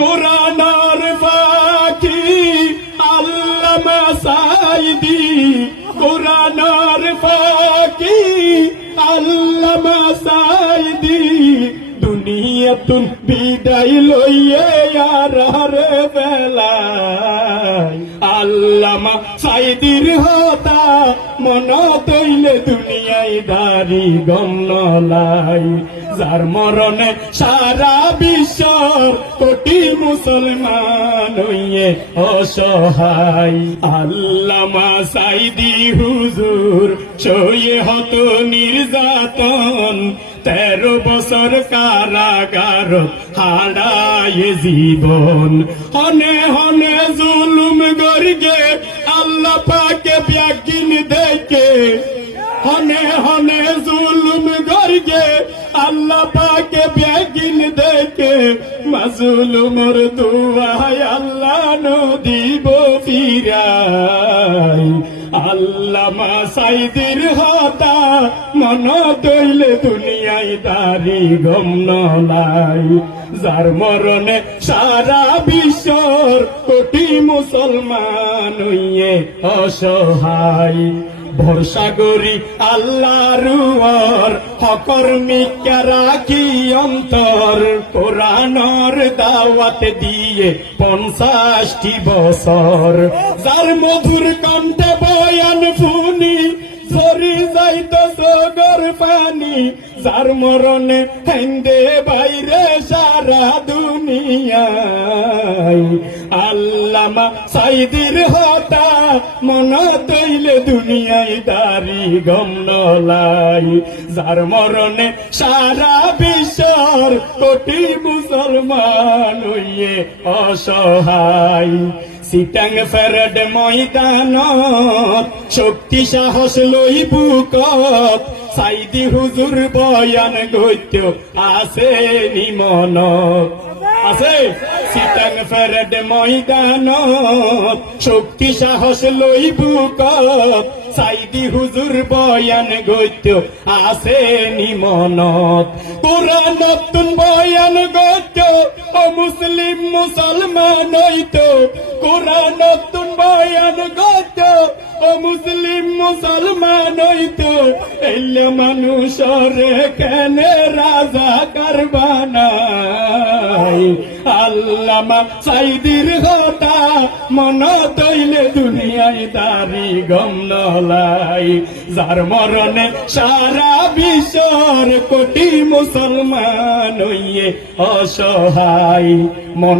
কোরআনের ফাঁকি আল্লামা সাঈদী, কোরআনের ফাঁকি আল্লামা সাঈদী, দুনিয়াতুন বিদায় লইয়ে আর বেলায় আল্লামা সাঈদীর হতা মন তৈলে দুনিয়ায় দারি গম নলাই, যার মরণে সারা বিশ্বর কোটি মুসলমান হইয়ে অসহায়। আল্লামা সাঈদী হুজুর সয়ে হত নির্যাতন, 13 বছর কারাগার হারায় জীবন, হনে হনে জুলুম গর্গে আল্লাহ পাকে ব্যাগিন দেখে, হনে হনে জুলুম গর্গে আল্লাহ পাকে ব্যাগিন দেখে, মাজলুমর দুয়ায় আল্লাহ নদিব ফিরাই। আল্লামা সাঈদীর হতা মন তৈলে দুনিয়ায় দারি গম নলাই, যার মরণে সারা বিশ্বর কোটি মুসলমান হইয়ে অসহায়। ভরসা করি আল্লাহর উপর, হকর মিক্কা রাখি অন্তর, কোরআনের দাওয়াত দিয়ে 50টি বছর, যার মধুর কণ্ঠে বয়ান শুনি ঝরি যাইত চোখের পানি, যার মরণে হেন্দে বাইরে সারা দুনিয়ায়। আল্লামা সাঈদীর হতা মন তৈলে দুনিয়ায় দারি গম নলাই, যার মরণে সারা বিশ্বর কোটি মুসলমান হইয়ে অসহায়। সিটাং ফেরড ময়দানত শক্তি সাহস লই বুকত, সাঈদী হুজুর বয়ান গদ্য আছে নিমনত, আছে সিটাং ফেরড ময়দানত শক্তি সাহস লই বুকত, সাঈদী হুজুর বয়ান গদ্য আছে নিমনত। কোরআনতুন বয়ান গদ্য ও মুসলিম মুসলমান হইতো, কোরআনতুন বয়ান গদ্য ও মুসলিম মুসলমান হইতো, এলে মানুষরে কেনে রাজা কারবানাই। আল্লামা সাঈদীর হতা মন তৈলে দুনিয়ায় দারি গম নলাই, যার মরণে সারা বিশ্বর কোটি মুসলমান হইয়ে অসহায়।